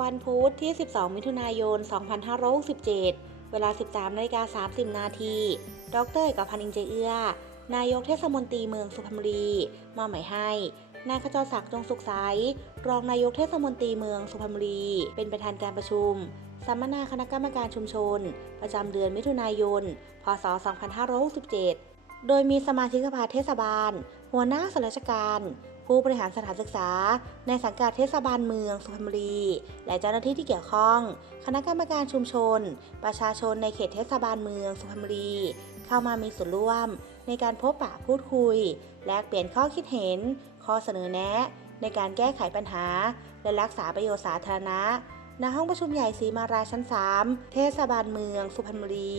วันพุธที่ 12 มิถุนายน 2567 เวลา 13นาฬิกา30 นาที ดรเอกพันธ์อินเจเอื้อ นายกเทศมนตรีเมืองสุพรรณบุรี มอบหมายให้นายขจรศักดิ์จงสุขใสรองนายกเทศมนตรีเมืองสุพรรณบุรี เป็นประธานการประชุม สัมมนาคณะกรรมการชุมชน ประจำเดือนมิถุนายน พศ 2567 โดยมีสมาชิกสภาเทศบาล หัวหน้าส่วนราชการ ผู้บริหารสถานศึกษา ในสังกัดเทศบาลเมืองสุพรรณบุรี และเจ้าหน้าที่ที่เกี่ยวข้อง คณะกรรมการชุมชน ประชาชนในเขตเทศบาลเมืองสุพรรณบุรี เข้ามามีส่วนร่วม ในการพบปะพูดคุย แลกเปลี่ยนข้อคิดเห็น ข้อเสนอแนะ ในการแก้ไขปัญหา และรักษาประโยชน์สาธารณะณห้องประชุมใหญ่ศรีมาราชั้น 3 เทศบาลเมืองสุพรรณบุรี